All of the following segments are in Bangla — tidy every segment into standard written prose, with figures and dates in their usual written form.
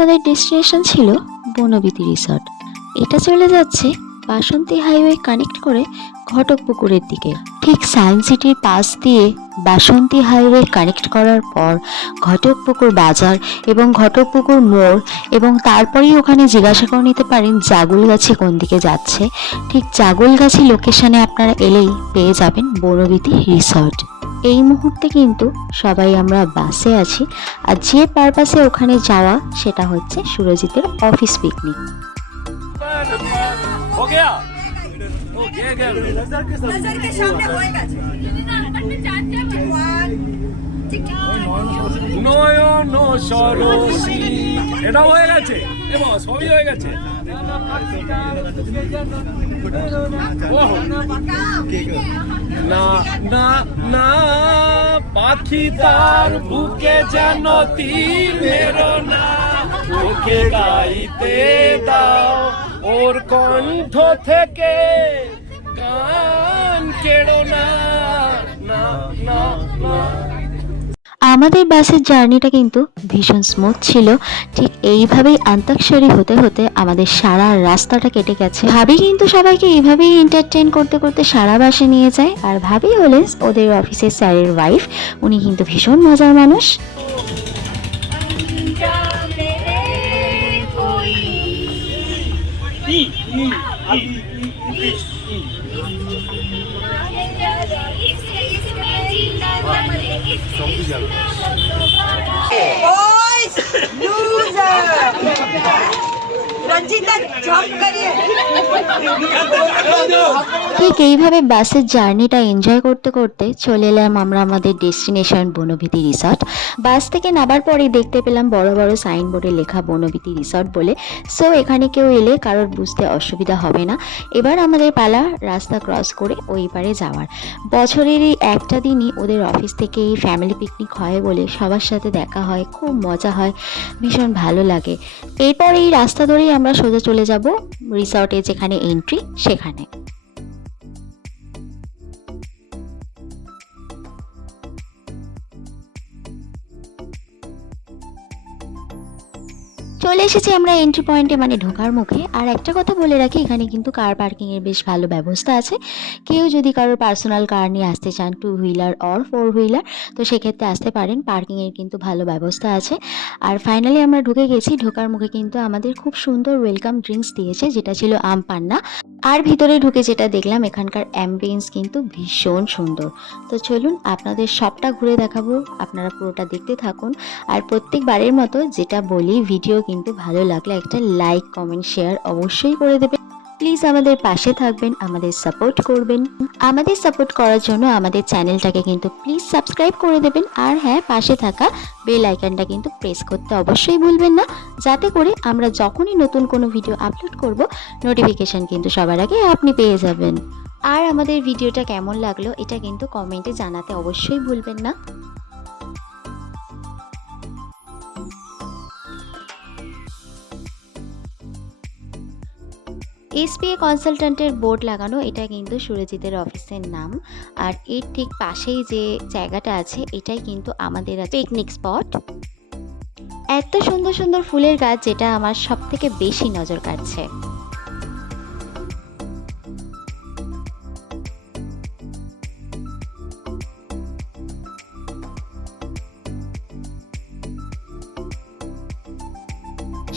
আমাদের ডেস্টিনেশন ছিল বনবিথী রিসর্ট। এটা চলে যাচ্ছে বাসন্তী হাইওয়ে কানেক্ট করে ঘটকপুকুরের দিকে। ঠিক সায়েন্স সিটির পাশ দিয়ে বাসন্তী হাইওয়ে কানেক্ট করার পর ঘটকপুকুর বাজার এবং ঘটকপুকুর মোড়, এবং তারপরেই ওখানে জিজ্ঞাসা করে নিতে পারেন জাগুলগাছি কোন দিকে যাচ্ছে। ঠিক জাগুলগাছি লোকেশনে আপনারা এলেই পেয়ে যাবেন বনবিথী রিসর্ট। এই মুহূর্তে কিন্তু সবাই আমরা বাসে আছি, আর যে পারপাসে ওখানে যাওয়া সেটা হচ্ছে সুরজিতের অফিস পিকনিক। हो गया ओ गया नजर के सामने होएगा নয়ন সরসী এটা হয়ে গেছে এবং সবই হয়ে গেছে। না না না পাখি তার বুকে যেন তীর মেরো না, ওকে গাইতে দাও ওর কণ্ঠ থেকে গান কেড়ো না না না না। আমাদের বাসের জার্নিটা কিন্তু ভীষণ স্মুথ ছিল। ঠিক এইভাবেই আন্তাক্ষরী হতে হতে আমাদের সারা রাস্তাটা কেটে গেছে। ভাবি কিন্তু সবাইকে এইভাবেই এন্টারটেইন করতে করতে সারা বাসে নিয়ে যায়। আর ভাবি হলেন ওদের অফিসের স্যারের ওয়াইফ, উনি কিন্তু ভীষণ মজার মানুষ। Boys, loser. रंजीता जंप करिए। ঠিক এইভাবে বাসের জার্নিটা এনজয় করতে করতে চলে এলাম আমরা আমাদের ডেস্টিনেশন বনবিথী রিসর্ট। বাস থেকে নামার পরে দেখতে পেলাম বড় বড় সাইনবোর্ডে লেখা বনবিথী রিসর্ট বলে। সো এখানে কেউ এলে কারোর বুঝতে অসুবিধা হবে না। এবার আমাদের পালা রাস্তা ক্রস করে ওই পারে যাওয়ার। বছরের এই একটা দিনই ওদের অফিস থেকে এই ফ্যামিলি পিকনিক হয় বলে সবার সাথে দেখা হয়, খুব মজা হয়, ভীষণ ভালো লাগে। এরপর এই রাস্তা ধরেই আমরা সোজা চলে যাব রিসর্টে যেখানে এন্ট্রি সেখানে। চলে এসেছি আমরা এন্ট্রি পয়েন্টে, মানে ঢোকার মুখে। আর একটা কথা বলে রাখি, এখানে কিন্তু কার পার্কিংয়ের বেশ ভালো ব্যবস্থা আছে। কেউ যদি কারোর পার্সোনাল কার নিয়ে আসতে চান, 2 হুইলার অর 4 হুইলার, তো সেক্ষেত্রে আসতে পারেন। পার্কিংয়ের কিন্তু ভালো ব্যবস্থা আছে। আর ফাইনালি আমরা ঢুকে গেছি। ঢোকার মুখে কিন্তু আমাদের খুব সুন্দর ওয়েলকাম ড্রিঙ্কস দিয়েছে, যেটা ছিল আম পান্না। আর ভিতরে ঢুকে যেটা দেখলাম, এখানকার অ্যাম্বিয়েন্স কিন্তু ভীষণ সুন্দর। তো চলুন আপনাদের সবটা ঘুরে দেখাবো, আপনারা পুরোটা দেখতে থাকুন। আর প্রত্যেকবারের মতো যেটা বলি, ভিডিও কিন্তু ভালো লাগলে একটা লাইক, কমেন্ট, শেয়ার অবশ্যই করে দেবেন। প্লিজ আমাদের পাশে থাকবেন, আমাদের সাপোর্ট করবেন। আমাদের সাপোর্ট করার জন্য আমাদের চ্যানেলটাকে কিন্তু প্লিজ সাবস্ক্রাইব করে দেবেন। আর হ্যাঁ, পাশে থাকা বেল আইকনটা কিন্তু প্রেস করতে অবশ্যই ভুলবেন না, যাতে করে আমরা যখনই নতুন কোনো ভিডিও আপলোড করব, নোটিফিকেশন কিন্তু সবার আগে আপনি পেয়ে যাবেন। আর আমাদের ভিডিওটা কেমন লাগলো এটা কিন্তু কমেন্টে জানাতে অবশ্যই ভুলবেন না। এসপিএ কনসালট্যান্টের বোর্ড লাগানো, এটা কিন্তু সুরজিতের অফিসের নাম। আর এর ঠিক পাশেই যে জায়গাটা আছে, এটাই কিন্তু আমাদের পিকনিক স্পট। এত সুন্দর সুন্দর ফুলের গাছ, যেটা আমার সব থেকে বেশি নজর কাটছে।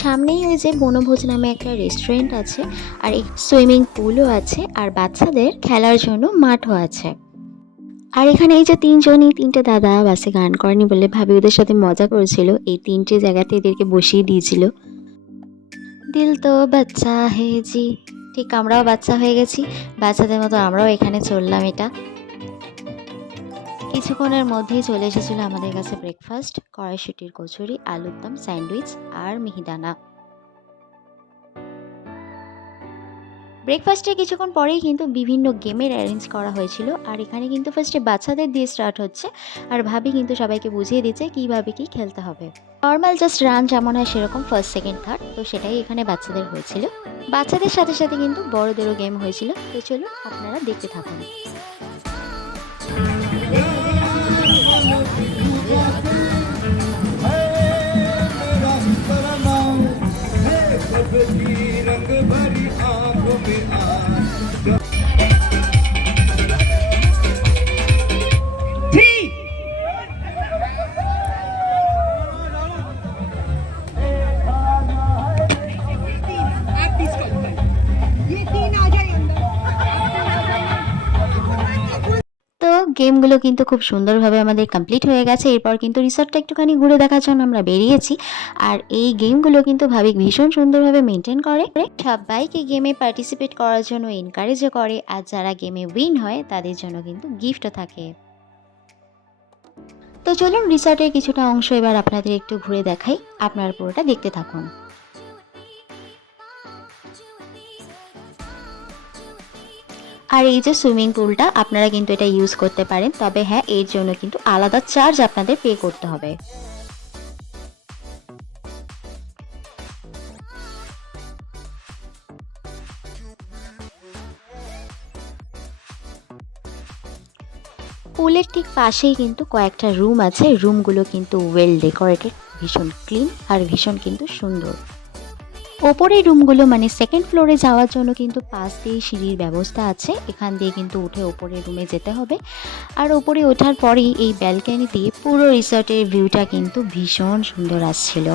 সামনেই ওই যে বনভোজ নামে একটা রেস্টুরেন্ট আছে, আর সুইমিং পুলও আছে, আর বাচ্চাদের খেলার জন্য মাঠও আছে। আর এখানে এই যে তিনটে দাদা বাসে গান করেনি বলে ভাবি ওদের সাথে মজা করেছিল। এই 3টে জায়গাতে এদেরকে বসিয়ে দিয়েছিল। দিল তো বাচ্চা হে জি, ঠিক আমরাও বাচ্চা হয়ে গেছি, বাচ্চাদের মতো আমরাও এখানে চললাম। এটা কিছুক্ষণের মধ্যেই চলে এসেছিল আমাদের কাছে ব্রেকফাস্ট, কড়াইশুটির কচুরি, আলুর দম, স্যান্ডউইচ আর মিহিদানা। ব্রেকফাস্টে কিছুক্ষণ পরেই কিন্তু বিভিন্ন গেমের অ্যারেঞ্জ করা হয়েছিল। আর এখানে কিন্তু ফার্স্টে বাচ্চাদের দিয়ে স্টার্ট হচ্ছে, আর ভাবি কিন্তু সবাইকে বুঝিয়ে দিচ্ছে কীভাবে কী খেলতে হবে। নর্মাল জাস্ট রান যেমন হয় সেরকম, ফার্স্ট, সেকেন্ড, থার্ড, তো সেটাই এখানে বাচ্চাদের হয়েছিল। বাচ্চাদের সাথে সাথে কিন্তু বড়দেরও গেম হয়েছিল। তো চলুন আপনারা দেখতে থাকুন। ये तीन आ जाए अंदर। তো গেমগুলো কিন্তু খুব সুন্দরভাবে আমাদের কমপ্লিট হয়ে গেছে। এরপর কিন্তু রিসর্টটা একটুখানি ঘুরে দেখার জন্য আমরা বেরিয়েছি। আর এই গেমগুলো কিন্তু ভাবিক ভীষণ সুন্দরভাবে মেনটেন করে, সবাইকে গেমে পার্টিসিপেট করার জন্য এনকারেজও করে। আর যারা গেমে উইন হয় তাদের জন্য কিন্তু গিফটও থাকে। তো চলুন রিসর্টের কিছুটা অংশ এবার আপনাদের একটু ঘুরে দেখাই, আপনারা পুরোটা দেখতে থাকুন। আর এই যে সুইমিং পুলটা, আপনারা কিন্তু এটা ইউজ করতে পারেন, তবে হ্যাঁ এর জন্য কিন্তু আলাদা চার্জ আপনাদের পে করতে হবে। পুলের ঠিক পাশেই কিন্তু কয়েকটা রুম আছে, রুমগুলো কিন্তু ওয়েল ডেকোরেটেড, ভীষণ ক্লিন আর ভীষণ কিন্তু সুন্দর। ওপরের রুমগুলো মানে সেকেন্ড ফ্লোরে যাওয়ার জন্য কিন্তু পাশ দিয়ে সিঁড়ির ব্যবস্থা আছে, এখান দিয়ে কিন্তু উঠে ওপরের রুমে যেতে হবে। আর ওপরে ওঠার পরেই এই ব্যালকনি দিয়ে পুরো রিসর্টের ভিউটা কিন্তু ভীষণ সুন্দর আসছিল।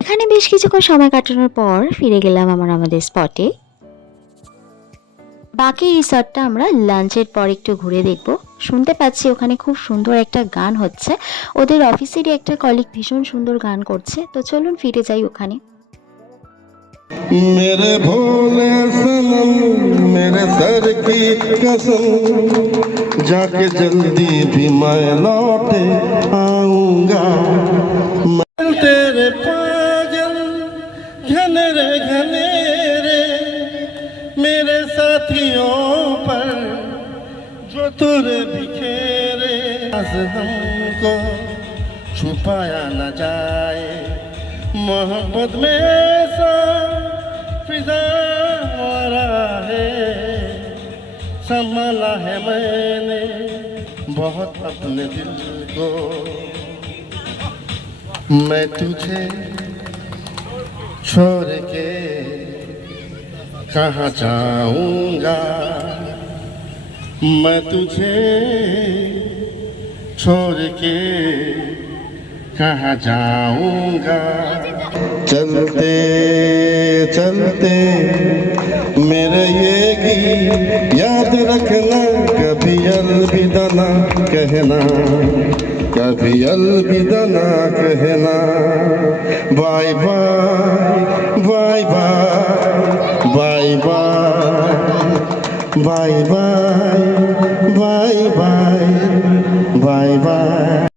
এখানে বেশ কিছুক্ষণ সময় কাটানোর পর ফিরে গেলাম আমাদের স্পটে। বাকি রিসর্টটা আমরা লাঞ্চের পর একটু ঘুরে দেখব। শুনতে পাচ্ছি ওখানে খুব সুন্দর একটা গান হচ্ছে, ওদের অফিসেরই একটা কলিগ ভীষণ সুন্দর গান করছে। তো চলুন ফিরে যাই ওখানে। मेरे भोले सनम मेरे सर की कसम जाके जल्दी भी मैं लौटे आऊंगा। मैं तेरे पागल घने रे मेरे साथियों पर जो तुरे बिखेरे हमको छुपाया न जाए मोहब्बत में ऐसा फिजा वारा है संभाला है मैंने बहुत अपने दिल को मैं तुझे छोड़ के कहाँ जाऊंगा मैं तुझे छोड़ के कहाँ जाऊंगा। चलते चलते मेरे ये गीत याद रखना कभी अलविदा ना कहना कभी अलविदा ना कहना। Bye bye bye bye bye bye bye bye bye bye.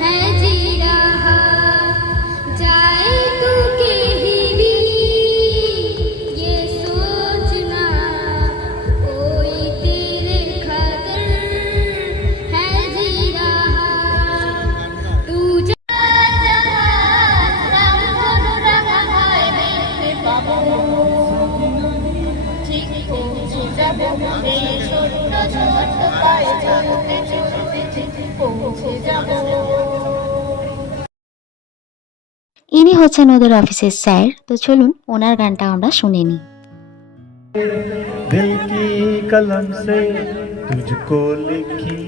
है जी रहा जाए तू कहीं भी ये सोचना कोई तेरे खातिर है जी रहा तू जा ঠিক পৌঁছে যাব এই ছোট্ট ছোট্ট পায়ে চলতে চলতে ঠিক পৌঁছে যাব। ইনি হচ্ছেন ওদের অফিসের স্যার। তো চলুন ওনার গানটা আমরা শুনে নিই। दिल की कलम से तुझको लिखी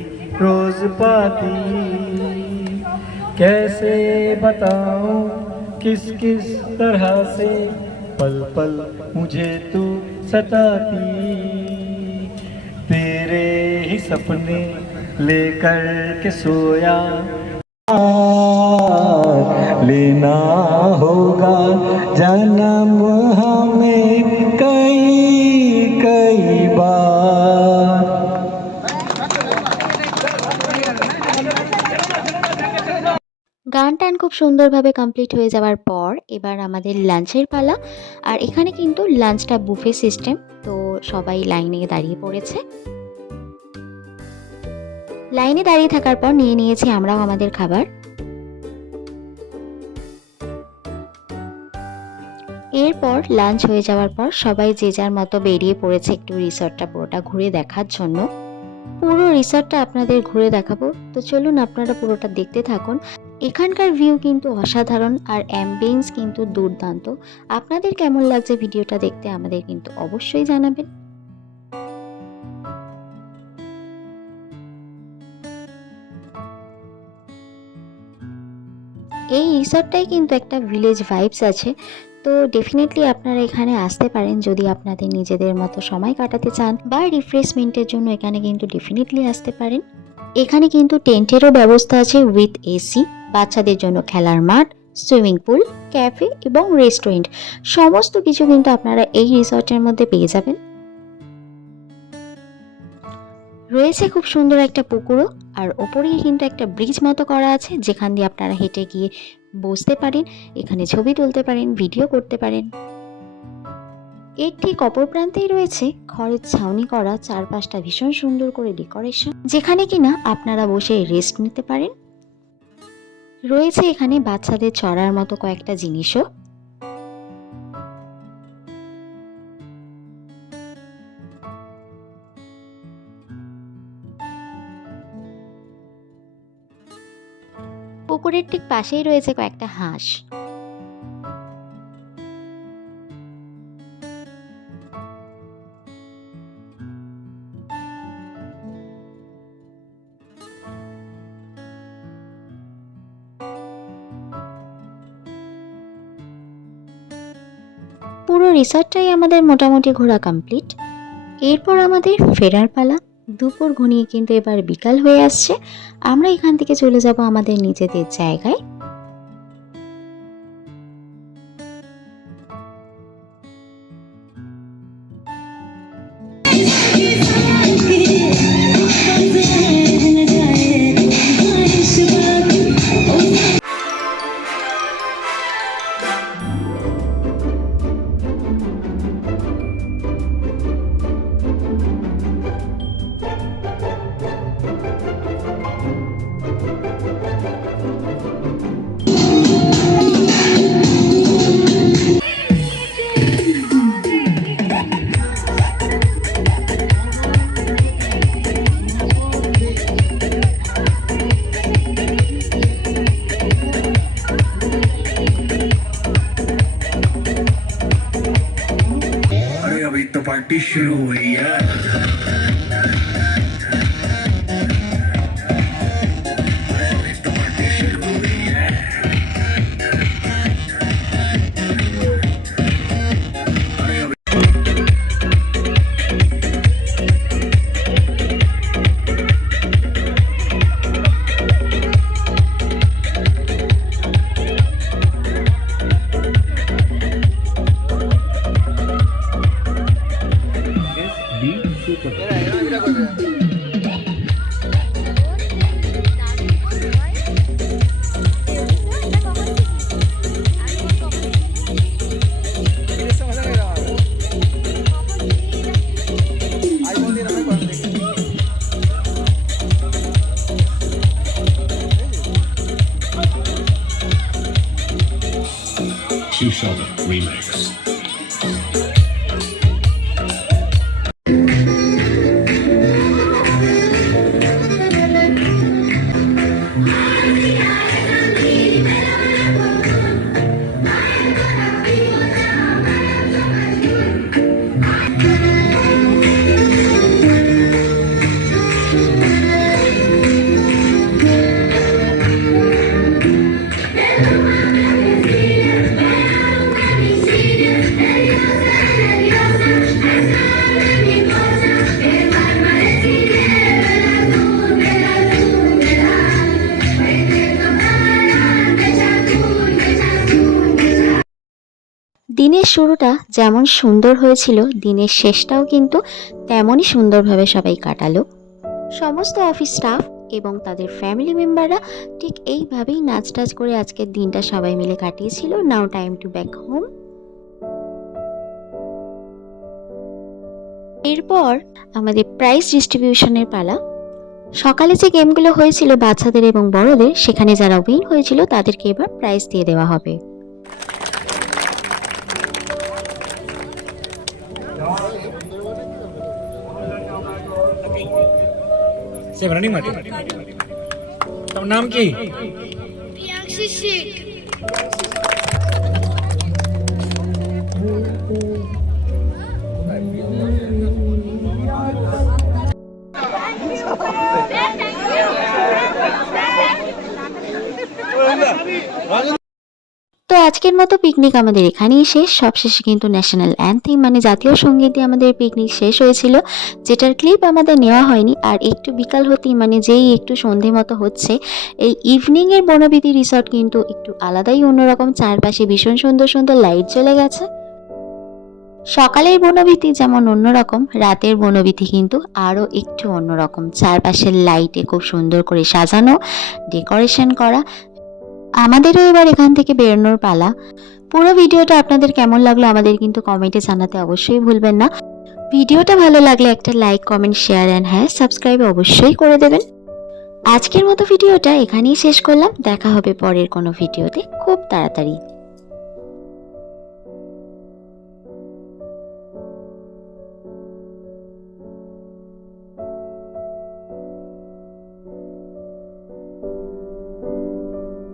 रोज पाती कैसे बताऊं किस किस तरह से पल पल मुझे तू सताती तेरे ही सपने लेकर के सोया लेना होगा जन्म हमें कई कई बार। গান টান খুব সুন্দরভাবে কমপ্লিট হয়ে যাওয়ার পর এবার আমাদের লাঞ্চের পালা। আর এখানে কিন্তু লাঞ্চটা বুফে সিস্টেম, তো সবাই লাইনে দাঁড়িয়ে পড়েছে। লাইনে দাঁড়িয়ে থাকার পর নিয়ে নিয়েছি আমরাও আমাদের খাবার। এরপর লাঞ্চ হয়ে যাওয়ার পর সবাই যে যার মতো বেরিয়ে পড়েছে একটু রিসর্টটা পুরোটা ঘুরে দেখার জন্য। পুরো রিসর্টটা আপনাদের ঘুরে দেখাবো, তো চলুন আপনারা পুরোটা দেখতে থাকুন। এখানকার ভিউ কিন্তু অসাধারণ আর অ্যাম্বিয়েন্স কিন্তু দুর্দান্ত। আপনাদের কেমন লাগছে ভিডিওটা দেখতে আমাদের কিন্তু অবশ্যই জানাবেন। এই রিসর্টটাই কিন্তু একটা ভিলেজ ভাইবস আছে, তো ডেফিনেটলি আপনারা এখানে আসতে পারেন যদি আপনাদের নিজেদের মতো সময় কাটাতে চান বা রিফ্রেশমেন্টের জন্য এখানে কিন্তু ডেফিনেটলি আসতে পারেন। এখানে কিন্তু টেন্টেরও ব্যবস্থা আছে উইথ এসি, বাচ্চাদের জন্য খেলার মাঠ, সুইমিং পুল, ক্যাফে এবং রেস্টুরেন্ট, সমস্ত কিছু কিন্তু আপনারা এই রিসর্টের মধ্যে পেয়ে যাবেন। রয়েছে খুব সুন্দর একটা পুকুরও, আর ওপরেই কিন্তু একটা ব্রিজ মতো করা আছে যেখান দিয়ে আপনারা হেঁটে গিয়ে বসতে পারেন, এখানে ছবি তুলতে পারেন, ভিডিও করতে পারেন। এর ঠিক অপর প্রান্তেই রয়েছে খড়ের ছাউনি করা চারপাশটা ভীষণ সুন্দর করে ডেকোরেশন, যেখানে কিনা আপনারা বসে রেস্ট নিতে পারেন। রয়েছে এখানে বাচ্চাদের চড়ার মতো কয়েকটা জিনিসও। পুকুরের ঠিক পাশেই রয়েছে কয়েকটা হাঁস। পুরো রিসর্টটাই আমাদের মোটামুটি ঘোরা কমপ্লিট। এরপর আমাদের ফেরার পালা। দুপুর ঘনিয়ে কিন্তু এবার বিকাল হয়ে আসছে। আমরা এখান থেকে চলে যাব আমাদের নিজেদের জায়গায়। अभी तो पार्टी शुरू हुई है। Tucson Remix. দিনের শুরুটা যেমন সুন্দর হয়েছিল, দিনের শেষটাও কিন্তু তেমনই সুন্দরভাবে সবাই কাটালো। সমস্ত অফিস স্টাফ এবং তাদের ফ্যামিলি মেম্বাররা ঠিক এইভাবেই নাচ টাচ করে আজকের দিনটা সবাই মিলে কাটিয়েছিল। নাও টাইম টু ব্যাক হোম। এরপর আমাদের প্রাইজ ডিস্ট্রিবিউশনের পালা। সকালে যে গেমগুলো হয়েছিল বাচ্চাদের এবং বড়দের, সেখানে যারা উইন হয়েছিল তাদেরকে এবার প্রাইজ দিয়ে দেওয়া হবে। রানিং মাঠে তোর নাম কি? তো আজকের মতো পিকনিক আমাদের এখানেই শেষ। সবশেষে কিন্তু ন্যাশনাল অ্যানথেম মানে জাতীয় সঙ্গীত দিয়ে আমাদের পিকনিক শেষ হয়েছিল, যেটার ক্লিপ আমাদের নেওয়া হয়নি। আর একটু বিকাল হতেই মানে যেই একটু সন্ধে মতো হচ্ছে, এই ইভিনিংয়ের বনবিথি রিসর্ট কিন্তু একটু আলাদাই অন্যরকম। চারপাশে ভীষণ সুন্দর সুন্দর লাইট জ্বলে গেছে। সকালের বনবিথি যেমন অন্যরকম, রাতের বনবিথি কিন্তু আরও একটু অন্যরকম। চারপাশের লাইটে খুব সুন্দর করে সাজানো, ডেকোরেশন করা। আমাদেরও এবার এখান থেকে বেরোনোর পালা। পুরো ভিডিওটা আপনাদের কেমন লাগলো আমাদের কিন্তু কমেন্টে জানাতে অবশ্যই ভুলবেন না। ভিডিওটা ভালো লাগলে একটা লাইক, কমেন্ট, শেয়ার অ্যান্ড হ্যাঁ সাবস্ক্রাইব অবশ্যই করে দেবেন। আজকের মতো ভিডিওটা এখানেই শেষ করলাম। দেখা হবে পরের কোনো ভিডিওতে খুব তাড়াতাড়ি।